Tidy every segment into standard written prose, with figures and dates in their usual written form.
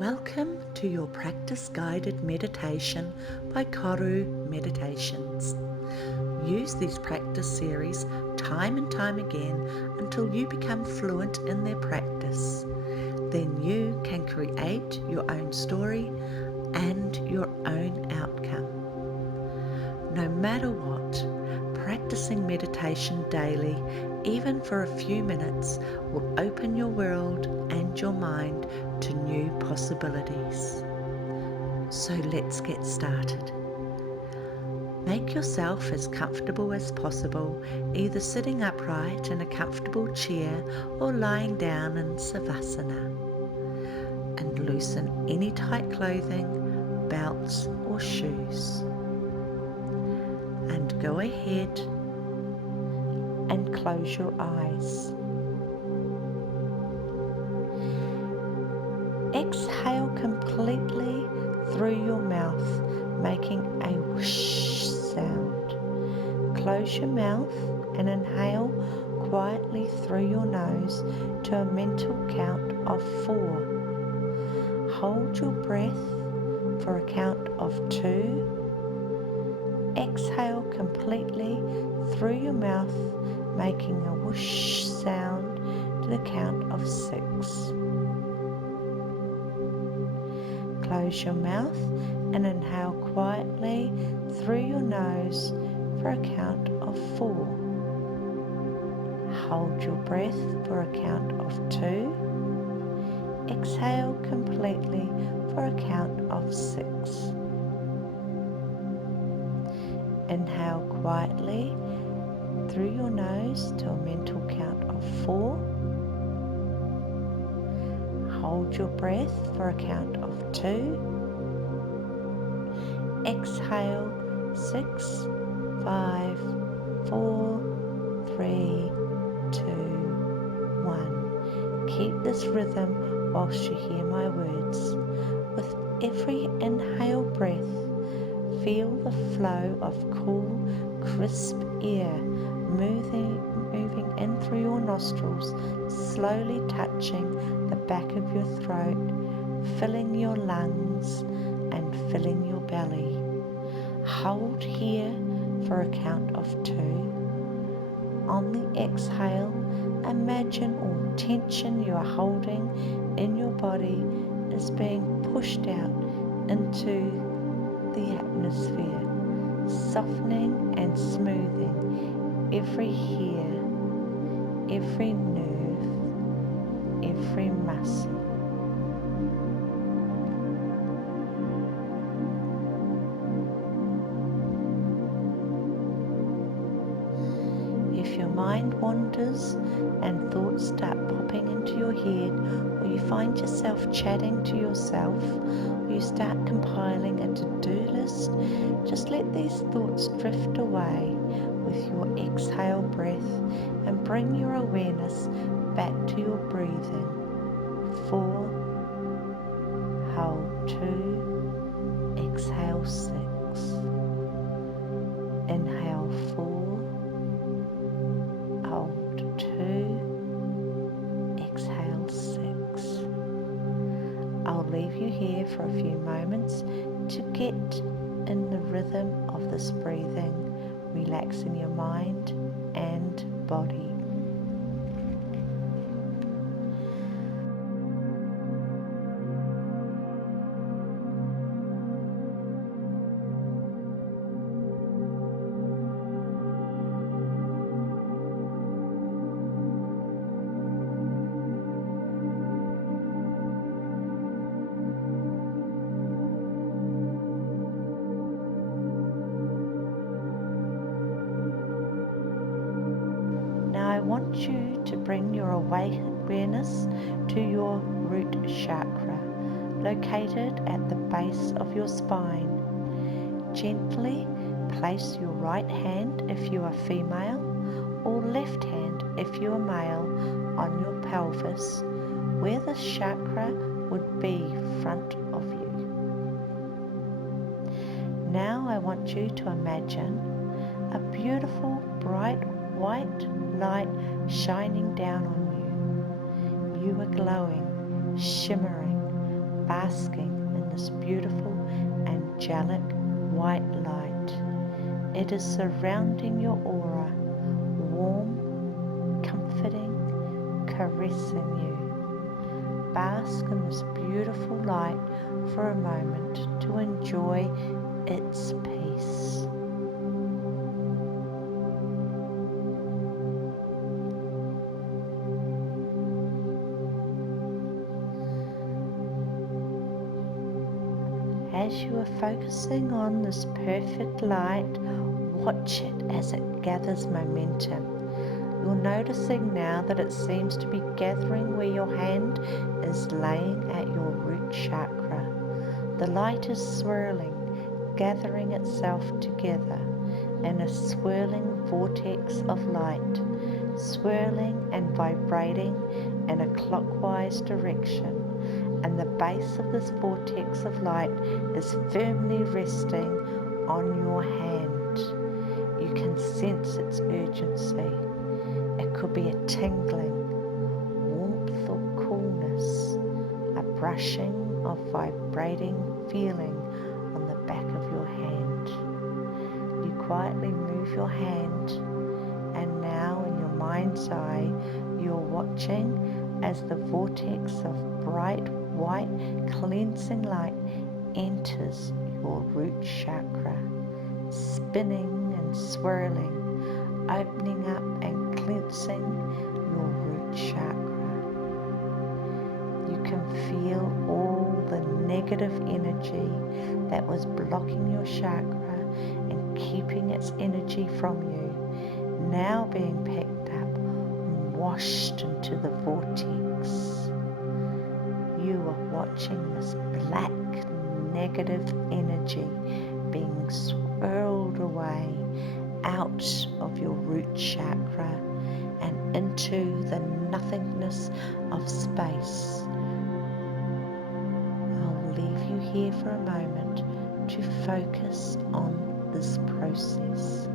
Welcome to your practice guided meditation by Koru Meditations. Use these practice series time and time again until you become fluent in their practice. Then you can create your own story and your own outcome. No matter what, practicing meditation daily, even for a few minutes, will open your world and your mind to new possibilities. So let's get started. Make yourself as comfortable as possible, either sitting upright in a comfortable chair or lying down in Savasana. And loosen any tight clothing, belts or shoes. And go ahead and close your eyes. Exhale completely through your mouth, making a whoosh sound. Close your mouth and inhale quietly through your nose to a mental count of 4. Hold your breath for a count of 2. Exhale completely through your mouth, making a whoosh sound to the count of 6. Close your mouth and inhale quietly through your nose for a count of 4. Hold your breath for a count of 2. Exhale completely for a count of 6. Inhale quietly through your nose to a mental count of 4. Hold your breath for a count of 2. Exhale 6, 5, 4, 3, 2, 1. Keep this rhythm whilst you hear my words. With every inhale breath, feel the flow of cool, crisp air moving in through your nostrils, slowly touching the back of your throat, filling your lungs and filling your belly. Hold here for a count of 2. On the exhale, imagine all tension you are holding in your body is being pushed out into the atmosphere, softening and smoothing every hair, every nerve, every muscle. If your mind wanders and thoughts start popping into your head, or you find yourself chatting to yourself, or you start compiling a to-do list, just let these thoughts drift away with your exhale breath and bring your awareness back to your breathing. 4, hold 2, exhale 6, inhale 4, hold 2, exhale 6. I'll leave you here for a few moments to get in the rhythm of this breathing, relaxing your mind and body. I want you to bring your awareness to your root chakra, located at the base of your spine. Gently place your right hand if you are female, or left hand if you are male, on your pelvis, where the chakra would be front of you. Now I want you to imagine a beautiful, bright, white light shining down on you. You are glowing, shimmering, basking in this beautiful angelic white light. It is surrounding your aura, warm, comforting, caressing you. Bask in this beautiful light for a moment to enjoy its peace. As you are focusing on this perfect light, watch it as it gathers momentum. You're noticing now that it seems to be gathering where your hand is laying at your root chakra. The light is swirling, gathering itself together in a swirling vortex of light, swirling and vibrating in a clockwise direction. And the base of this vortex of light is firmly resting on your hand. You can sense its urgency. It could be a tingling, warmth or coolness, a brushing of vibrating feeling on the back of your hand. You quietly move your hand, and now in your mind's eye you're watching as the vortex of bright white cleansing light enters your root chakra, spinning and swirling, opening up and cleansing your root chakra. You can feel all the negative energy that was blocking your chakra and keeping its energy from you, now being picked up and washed into the vortex. You are watching this black negative energy being swirled away out of your root chakra and into the nothingness of space. I'll leave you here for a moment to focus on this process.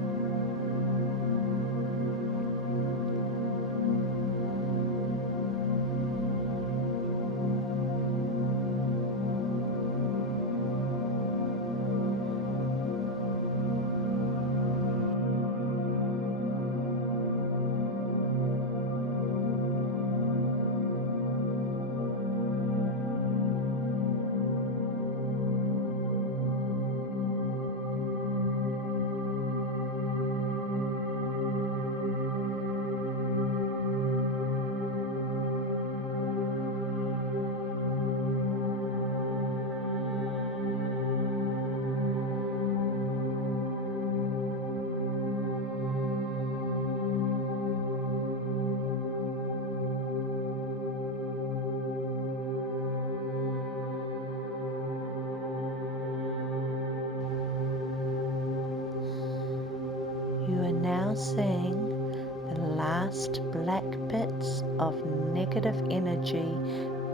You are now seeing the last black bits of negative energy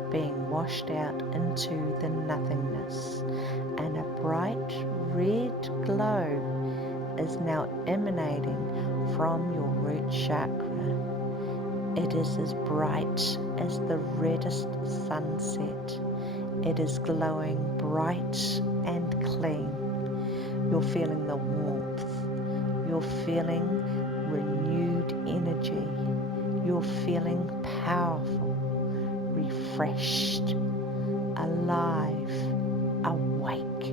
being washed out into the nothingness, and a bright red glow is now emanating from your root chakra. It is as bright as the reddest sunset. It is glowing bright and clean. You're feeling the warmth. You're feeling renewed energy. You're feeling powerful, refreshed, alive, awake.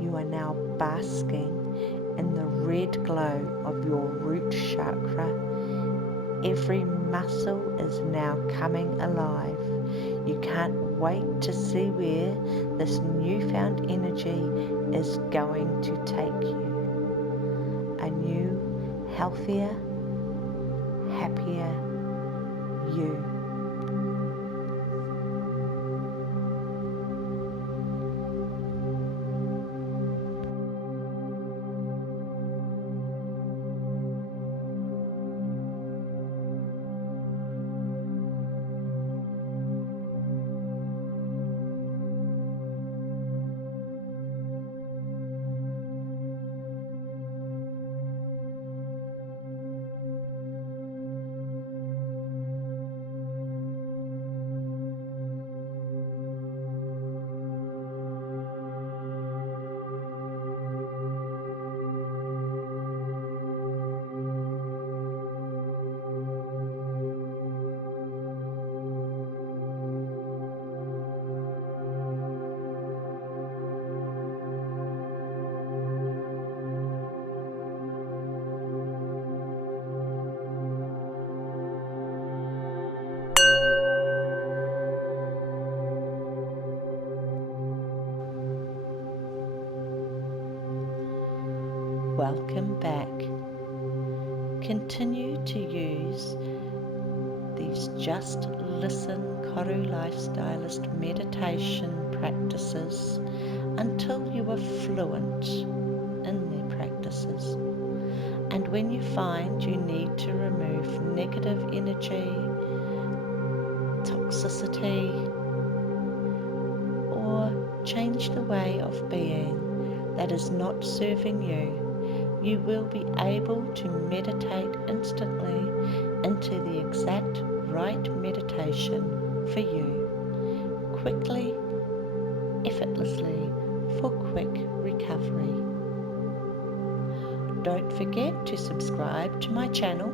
You are now basking in the red glow of your root chakra. Every muscle is now coming alive. You can't wait to see where this newfound energy is going to take you. A new, healthier, happier you. Welcome back. Continue to use these Just Listen Karu Lifestylist meditation practices until you are fluent in their practices. And when you find you need to remove negative energy, toxicity, or change the way of being that is not serving you, you will be able to meditate instantly into the exact right meditation for you, quickly, effortlessly, for quick recovery. Don't forget to subscribe to my channel,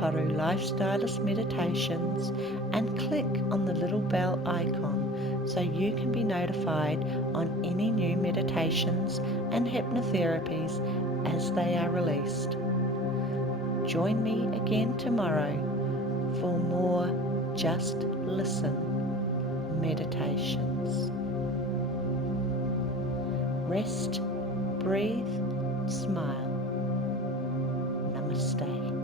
Karu Lifestylist Meditations, and click on the little bell icon so you can be notified on any new meditations and hypnotherapies as they are released. Join me again tomorrow for more Just Listen meditations. Rest, breathe, smile. Namaste.